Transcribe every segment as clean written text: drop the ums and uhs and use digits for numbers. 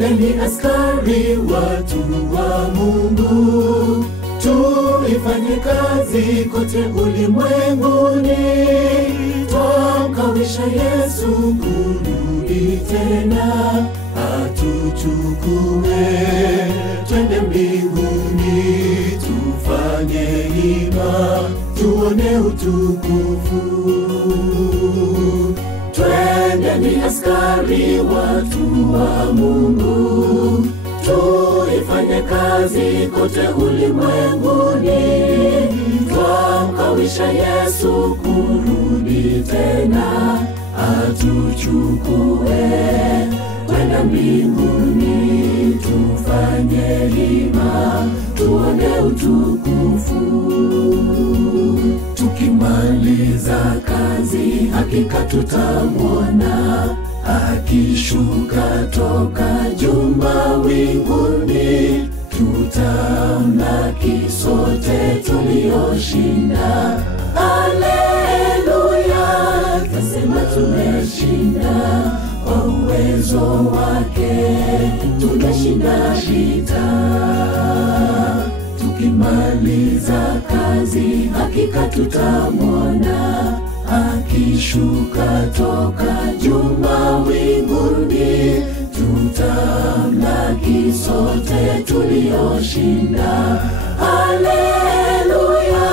Twendeni askari watu wa Mungu, tuifanye kazi kote ulimwenguni. Twamkawisha Yesu kurudi tena, atuchukue twende mbinguni. Tufanye hima tuone utukufu. Twendeni askari watu wa Mungu, tuifanye kazi kote ulimwenguni. Twamkawisha Yesu kurudi tena, atuchukue kwenda mbinguni. Tufanye hima tuone utukufu. Tukimaliza kazi hakika tutamwona akishuka toka juu mawinguni. Tutamlaki sote tulioshinda. Haleluya, tasema tumeshinda. Kwa uwezo wake tumeshinda vita. Tukimaliza kazi hakika tutamwona akishuka toka juu mawinguni. Tutamlaki sote tulioshinda. Haleluya,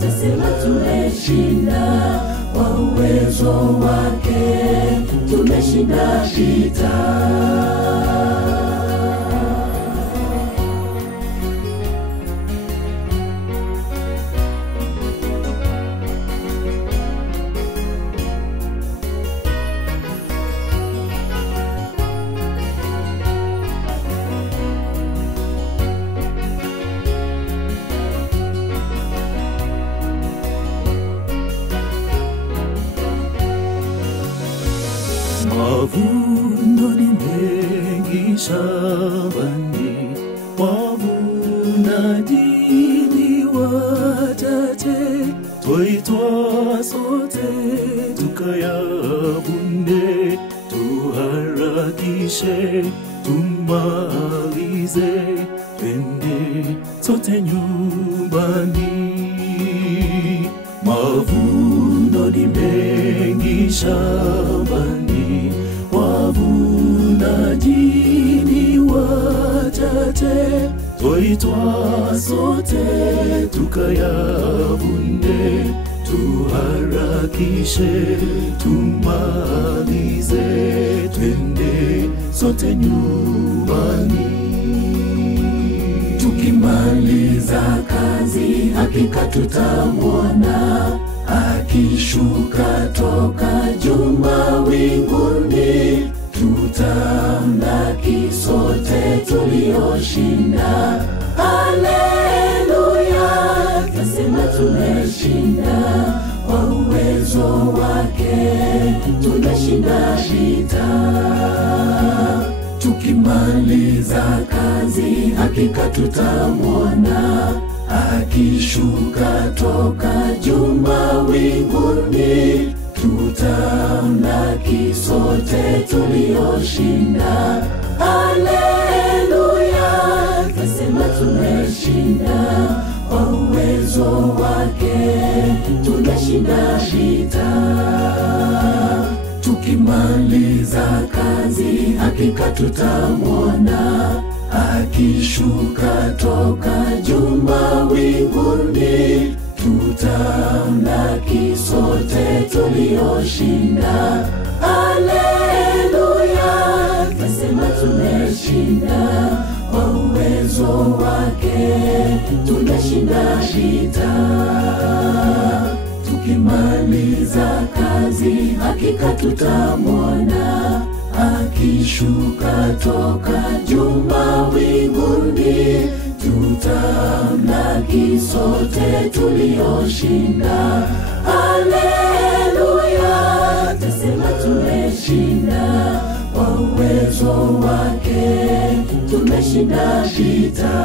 tasema tumeshinda. Kwa uwezo wake tumeshinda vita. Mavuno ni mengi shambani, wavunaji ni wachache. Twaitwa sote tukayavune, tuharakishe tumalize, twende sote nyumbani. Mavuno ni mengi shambani, wavunaji ni wachache. Twaitwa sote tukayavune, tuharakishe tumalize, twende sote nyumbani. Tukimaliza kazi hakika tutamwona akishuka toka juu mawinguni. Tutamlaki sote tulioshinda. Haleluya, tasema tumeshinda. Kwa uwezo wake tumeshinda vita. Tukimaliza kazi hakika tutamwona akishuka toka juu mawinguni. Tutamlaki sote tulioshinda. Haleluya, tasema tumeshinda. Kwa uwezo wake tumeshinda vita. Tukimaliza kazi hakika tutamwona akishuka toka juu mawinguni. Tutamlaki sote tulioshinda. Haleluya, tasema tumeshinda. Kwa uwezo wake tumeshinda vita. Tukimaliza kazi hakika tutamwona akishuka toka juu mawinguni. Tutamlaki sote tulioshinda. Haleluya, tasema tumeshinda. Kwa uwezo wake tumeshinda vita.